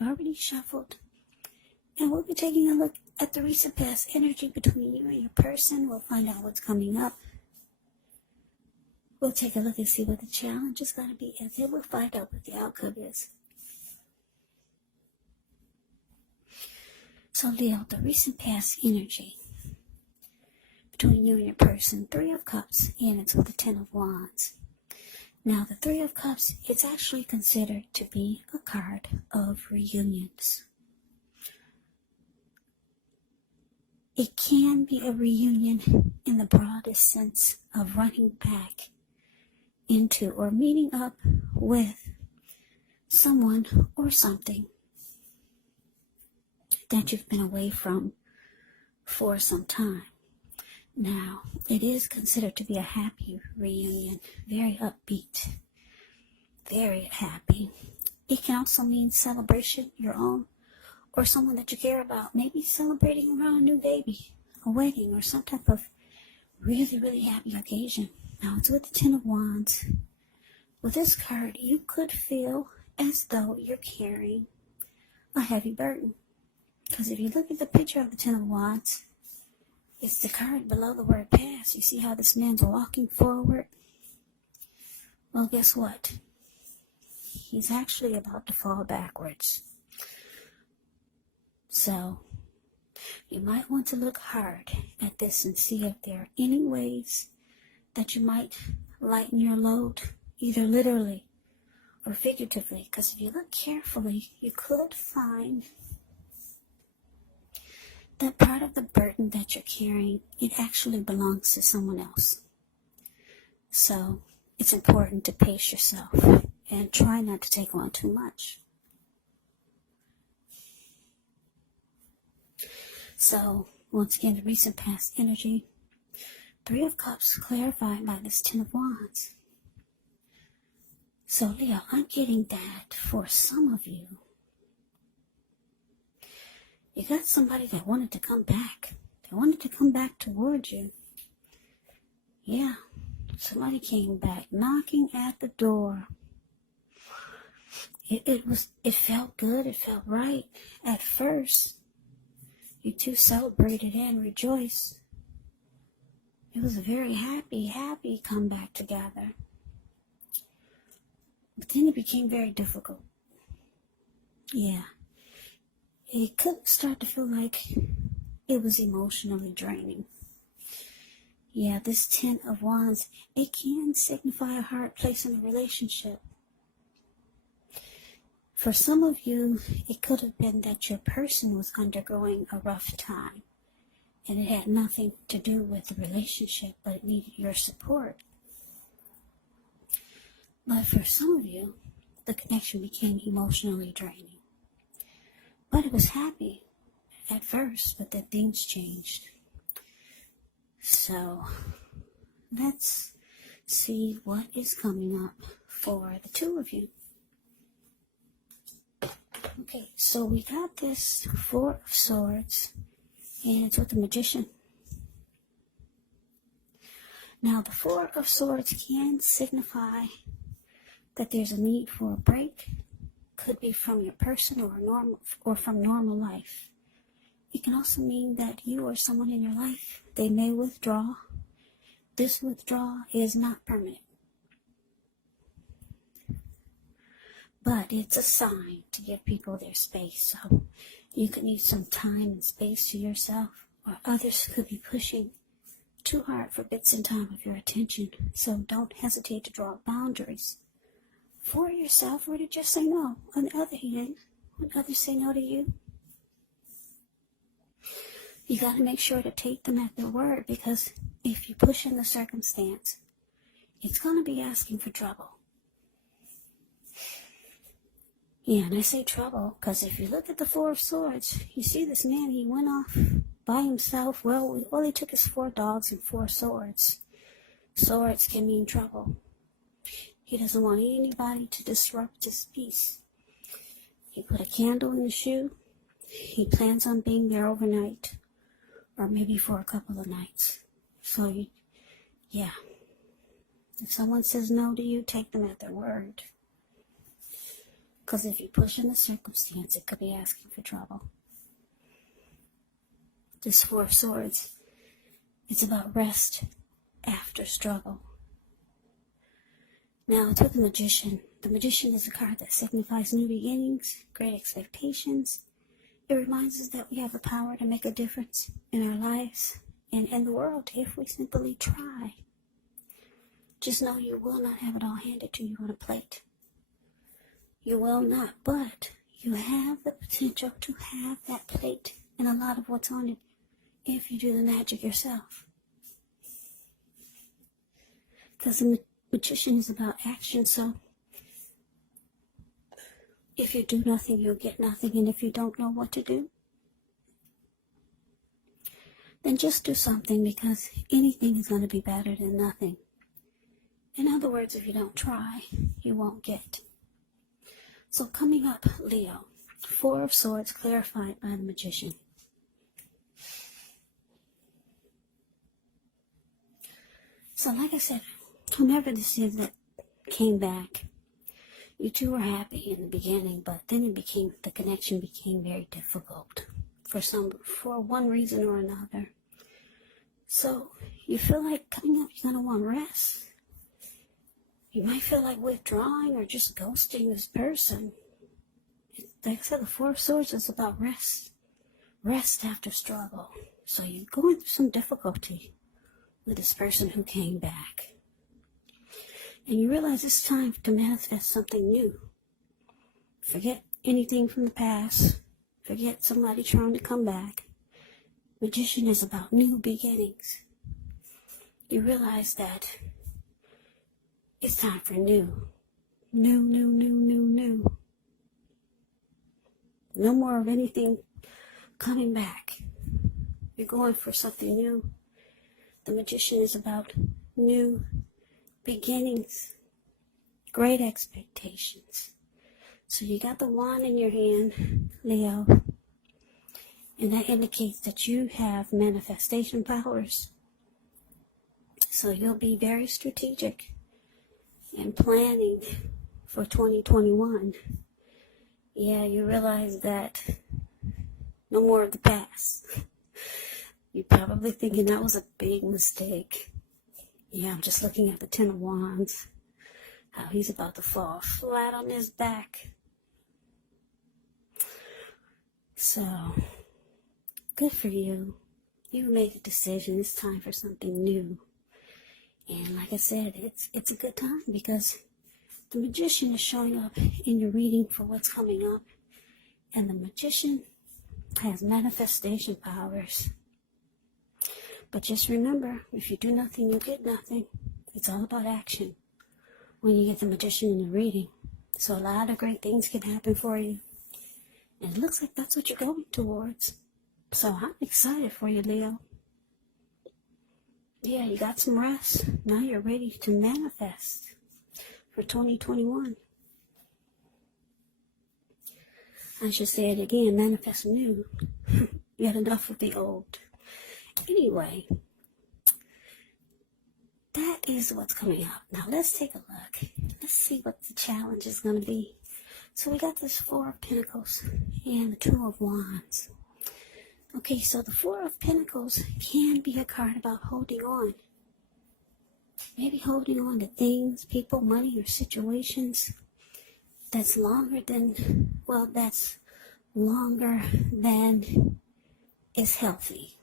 already shuffled. And we'll be taking a look at the recent past energy between you and your person. We'll find out what's coming up. We'll take a look and see what the challenge is going to be, and then we'll find out what the outcome is. So Leo, the recent past energy between you and your person, 3 of Cups, and it's with the 10 of Wands. Now, the 3 of Cups, it's actually considered to be a card of reunions. It can be a reunion in the broadest sense of running back into or meeting up with someone or something that you've been away from for some time. Now, it is considered to be a happy reunion, very upbeat, very happy. It can also mean celebration, your own, or someone that you care about, maybe celebrating around a new baby, a wedding, or some type of really, really happy occasion. Now, it's with the 10 of Wands. With this card, you could feel as though you're carrying a heavy burden. Because if you look at the picture of the 10 of Wands, it's the card below the word past. You see how this man's walking forward? Well, guess what? He's actually about to fall backwards. So, you might want to look hard at this and see if there are any ways that you might lighten your load, either literally or figuratively. Because if you look carefully, you could find that part of the burden that you're carrying, it actually belongs to someone else. So, it's important to pace yourself and try not to take on too much. So, once again, the recent past energy, 3 of Cups clarified by this 10 of Wands. So, Leo, I'm getting that for some of you, you got somebody that wanted to come back. They wanted to come back towards you. Yeah, somebody came back, knocking at the door. It felt good. It felt right at first. You two celebrated and rejoiced. It was a very happy comeback together. But then it became very difficult. Yeah. It could start to feel like it was emotionally draining. Yeah, this 10 of Wands, it can signify a hard place in a relationship. For some of you, it could have been that your person was undergoing a rough time, and it had nothing to do with the relationship, but it needed your support. But for some of you, the connection became emotionally draining. But it was happy at first, but then things changed. So, let's see what is coming up for the 2 of you. Okay, so we got this 4 of Swords, and it's with the Magician. Now, the 4 of Swords can signify that there's a need for a break. Could be from your person or from normal life. It can also mean that you or someone in your life, they may withdraw. This withdrawal is not permanent. But it's a sign to give people their space. So you could need some time and space to yourself, or others could be pushing too hard for bits and time of your attention. So don't hesitate to draw boundaries for yourself, or to just say no. On the other hand, when others say no to you, you got to make sure to take them at their word, because if you push in the circumstance, it's going to be asking for trouble. Yeah, and I say trouble because if you look at the 4 of Swords, you see this man, he went off by himself. Well, all he took is 4 dogs and 4 swords. Swords can mean trouble. He doesn't want anybody to disrupt his peace. He put a candle in the shoe. He plans on being there overnight, or maybe for a couple of nights. So, yeah. If someone says no to you, take them at their word. Because if you push in the circumstance, it could be asking for trouble. This Four of Swords, it's about rest after struggle. Now, to the Magician. The Magician is a card that signifies new beginnings, great expectations. It reminds us that we have the power to make a difference in our lives and in the world if we simply try. Just know you will not have it all handed to you on a plate. You will not, but you have the potential to have that plate and a lot of what's on it if you do the magic yourself. Because the Magician is about action, so if you do nothing, you'll get nothing, and if you don't know what to do, then just do something, because anything is going to be better than nothing. In other words, if you don't try, you won't get. So coming up, Leo, Four of Swords clarified by the Magician. So like I said, whomever this is that came back, you two were happy in the beginning, but then the connection became very difficult for one reason or another. So you feel like coming up, you're going to want rest. You might feel like withdrawing or just ghosting this person. Like I said, the Four of Swords is about rest. Rest after struggle. So you're going through some difficulty with this person who came back. And you realize it's time to manifest something new. Forget anything from the past. Forget somebody trying to come back. Magician is about new beginnings. You realize that it's time for new. New. No more of anything coming back. You're going for something new. The Magician is about new beginnings, great expectations. So you got the wand in your hand, Leo, and that indicates that you have manifestation powers. So you'll be very strategic in planning for 2021. Yeah, you realize that no more of the past. You're probably thinking that was a big mistake. Yeah, I'm just looking at the Ten of Wands. How he's about to fall flat on his back. So, good for you. You made a decision. It's time for something new. And like I said, it's a good time because the Magician is showing up in your reading for what's coming up. And the Magician has manifestation powers. But just remember, if you do nothing, you'll get nothing. It's all about action when you get the Magician in the reading. So a lot of great things can happen for you. And it looks like that's what you're going towards. So I'm excited for you, Leo. Yeah, you got some rest. Now you're ready to manifest for 2021. I should say it again, manifest new. You had enough of the old. Anyway, that is what's coming up. Now let's take a look. Let's see what the challenge is going to be. So we got this Four of Pentacles and the Two of Wands. Okay, so the Four of Pentacles can be a card about holding on. Maybe holding on to things, people, money, or situations that's longer than is healthy.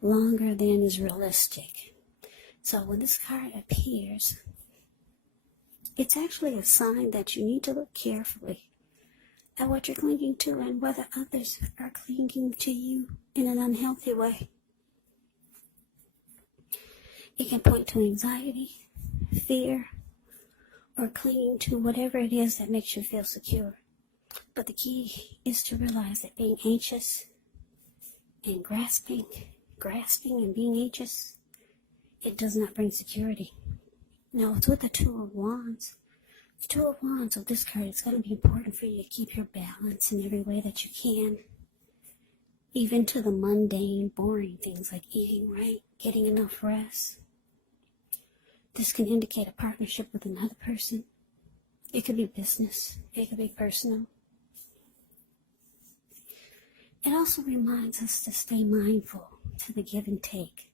Longer than is realistic. So when this card appears, it's actually a sign that you need to look carefully at what you're clinging to and whether others are clinging to you in an unhealthy way. It can point to anxiety, fear, or clinging to whatever it is that makes you feel secure. But the key is to realize that being anxious and grasping and being anxious, it does not bring security. Now, it's with the Two of Wands. The Two of Wands of this card, it's going to be important for you to keep your balance in every way that you can. Even to the mundane, boring things like eating right, getting enough rest. This can indicate a partnership with another person. It could be business. It could be personal. It also reminds us to stay mindful to the give and take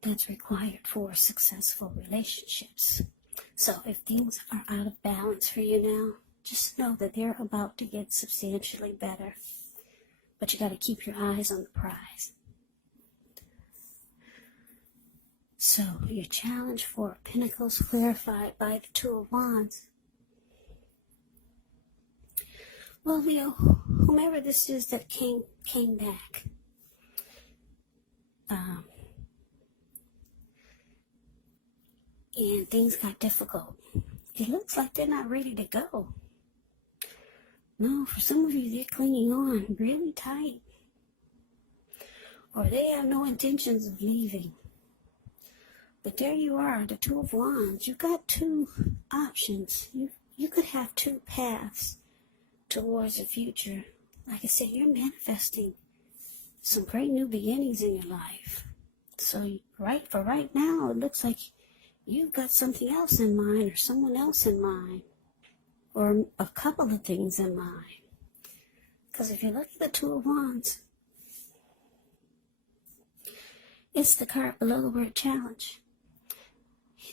that's required for successful relationships. So if things are out of balance for you now, just know that they're about to get substantially better. But you got to keep your eyes on the prize. So your challenge for Pentacles clarified by the Two of Wands. Well, Leo, whomever this is that came back, and things got difficult. It looks like they're not ready to go. No, for some of you, they're clinging on really tight. Or they have no intentions of leaving. But there you are, the Two of Wands. You've got two options. You could have two paths towards the future. Like I said, you're manifesting some great new beginnings in your life. So right now, it looks like you've got something else in mind, or someone else in mind, or a couple of things in mind. Because if you look at the Two of Wands, it's the card below the word challenge.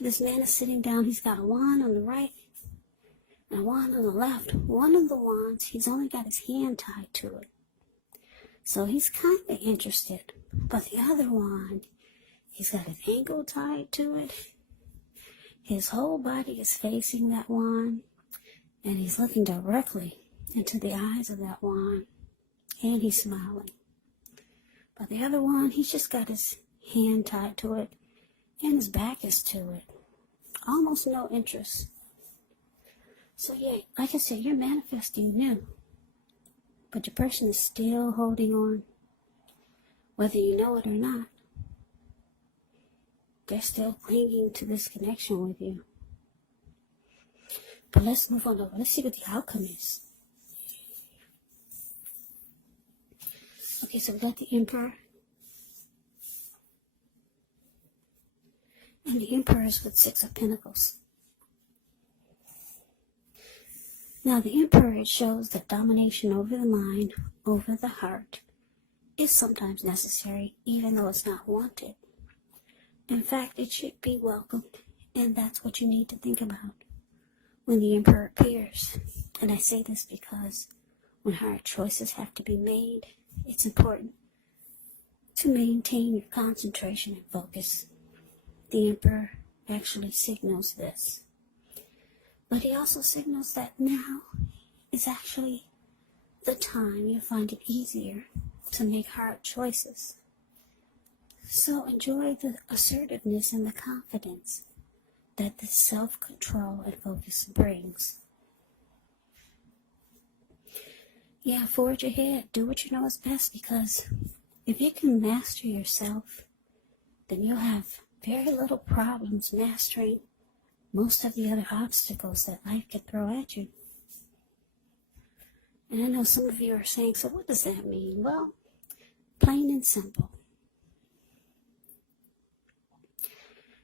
This man is sitting down. He's got a wand on the right and a wand on the left. One of the wands, he's only got his hand tied to it. So he's kind of interested. But the other wand, he's got his ankle tied to it. His whole body is facing that wand. And he's looking directly into the eyes of that wand. And he's smiling. But the other one, he's just got his hand tied to it. And his back is to it. Almost no interest. So yeah, like I said, you're manifesting new. But your person is still holding on. Whether you know it or not. They're still clinging to this connection with you. But let's move on over. Let's see what the outcome is. Okay, so we got the Emperor. And the Emperor is with Six of Pentacles. Now the Emperor, it shows that domination over the mind, over the heart, is sometimes necessary, even though it's not wanted. In fact, it should be welcomed, and that's what you need to think about when the Emperor appears. And I say this because when hard choices have to be made, it's important to maintain your concentration and focus. The Emperor actually signals this. But he also signals that now is actually the time you find it easier to make hard choices. So enjoy the assertiveness and the confidence that this self-control and focus brings. Yeah, forge ahead. Do what you know is best, because if you can master yourself, then you'll have very little problems mastering most of the other obstacles that life can throw at you. And I know some of you are saying, so what does that mean? Well, plain and simple.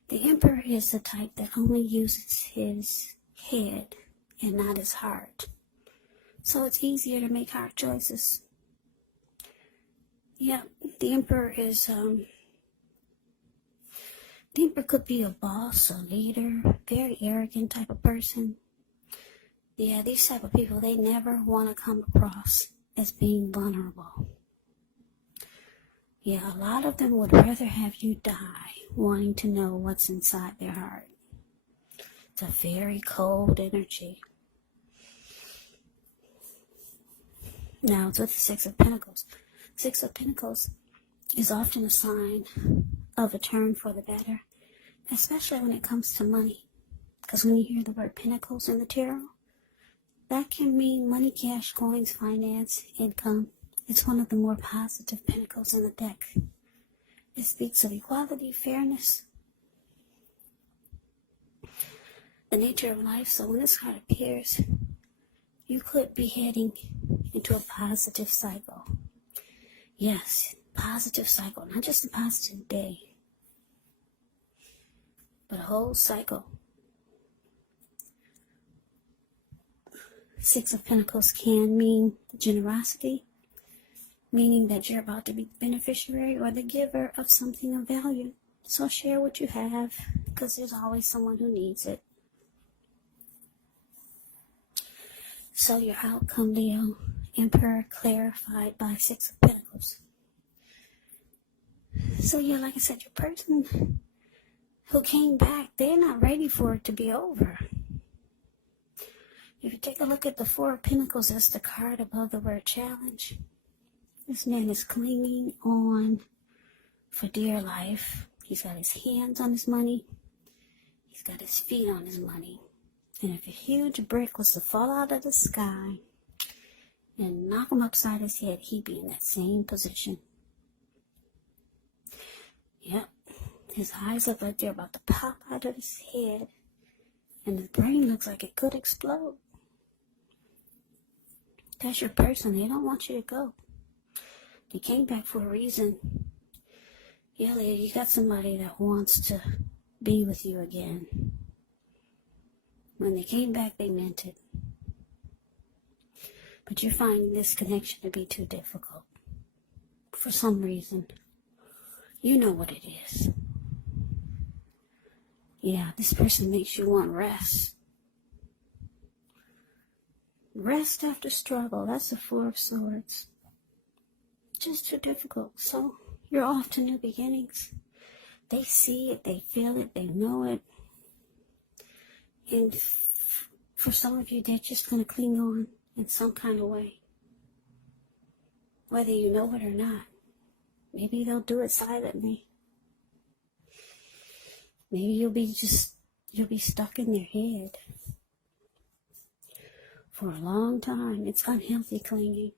The Emperor is the type that only uses his head and not his heart. So it's easier to make hard choices. Yeah, the Emperor is, the Emperor could be a boss, a leader, very arrogant type of person. Yeah, these type of people, they never want to come across as being vulnerable. Yeah, a lot of them would rather have you die wanting to know what's inside their heart. It's a very cold energy. Now, it's with the Six of Pentacles. Six of Pentacles is often a sign of a turn for the better, especially when it comes to money. Because when you hear the word Pentacles in the tarot, that can mean money, cash, coins, finance, income. It's one of the more positive pentacles in the deck. It speaks of equality, fairness, the nature of life. So when this card appears, you could be heading into a positive cycle. Yes, positive cycle. Not just a positive day, but a whole cycle Six of Pentacles can mean generosity, meaning that you're about to be the beneficiary or the giver of something of value. So share what you have, because there's always someone who needs it. So your outcome, Leo, Emperor clarified by Six of Pentacles. So yeah, like I said, your person who came back, they're not ready for it to be over. If you take a look at the Four of Pentacles, that's the card above the word challenge. This man is clinging on for dear life. He's got his hands on his money. He's got his feet on his money. And if a huge brick was to fall out of the sky and knock him upside his head, he'd be in that same position. Yep. His eyes look like they're about to pop out of his head. And his brain looks like it could explode. That's your person. They don't want you to go. They came back for a reason. Yeah, lady, you got somebody that wants to be with you again. When they came back, they meant it. But you're finding this connection to be too difficult. For some reason. You know what it is. Yeah, this person makes you want rest. Rest after struggle. That's the Four of Swords. Just too difficult. So you're off to new beginnings. They see it, they feel it, they know it. And for some of you, they're just going to cling on in some kind of way. Whether you know it or not. Maybe they'll do it silently. Maybe you'll be stuck in their head for a long time. It's unhealthy clinging.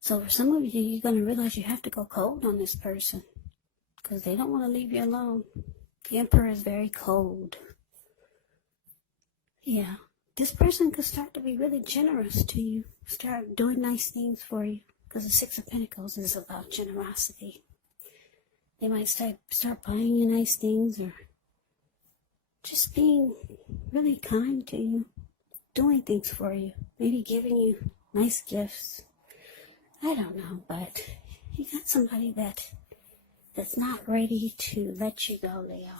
So for some of you, you're going to realize you have to go cold on this person because they don't want to leave you alone. The Emperor is very cold. Yeah, this person could start to be really generous to you, start doing nice things for you, because the Six of Pentacles is about generosity. They might start buying you nice things or just being really kind to you, doing things for you, maybe giving you nice gifts. I don't know, but you got somebody that's not ready to let you go, Leo.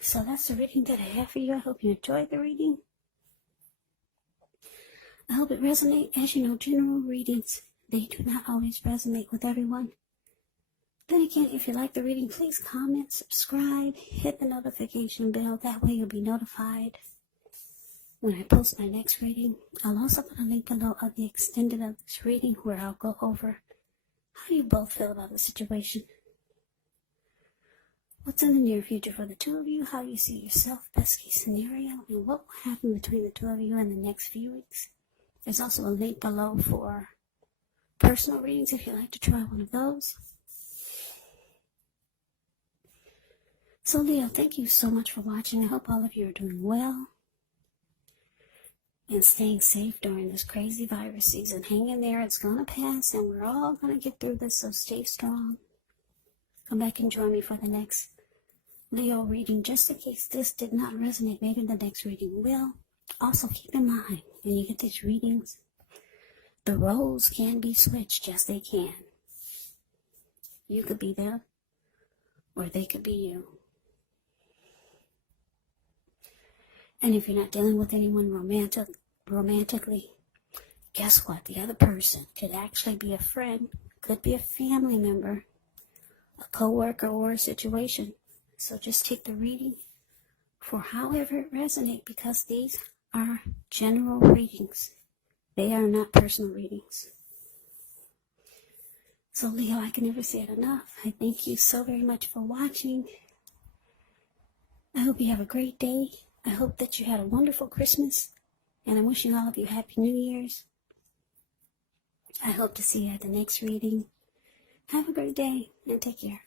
So that's the reading that I have for you. I hope you enjoyed the reading. I hope it resonates. As you know, general readings, they do not always resonate with everyone. Then again, if you like the reading, please comment, subscribe, hit the notification bell. That way you'll be notified when I post my next reading. I'll also put a link below of the extended of this reading where I'll go over how you both feel about the situation. What's in the near future for the two of you, how you see yourself, best case scenario, and what will happen between the two of you in the next few weeks. There's also a link below for personal readings if you'd like to try one of those. So Leo, thank you so much for watching. I hope all of you are doing well and staying safe during this crazy virus season. Hang in there, it's going to pass, and we're all going to get through this, so stay strong. Come back and join me for the next Leo reading, just in case this did not resonate. Maybe the next reading will. Also, keep in mind, when you get these readings, the roles can be switched. Yes, they can. You could be them, or they could be you. And if you're not dealing with anyone romantically, guess what? The other person could actually be a friend, could be a family member, a co-worker, or a situation. So just take the reading for however it resonates, because these are general readings. They are not personal readings. So Leo, I can never say it enough. I thank you so very much for watching. I hope you have a great day. I hope that you had a wonderful Christmas. And I'm wishing all of you Happy New Year's. I hope to see you at the next reading. Have a great day and take care.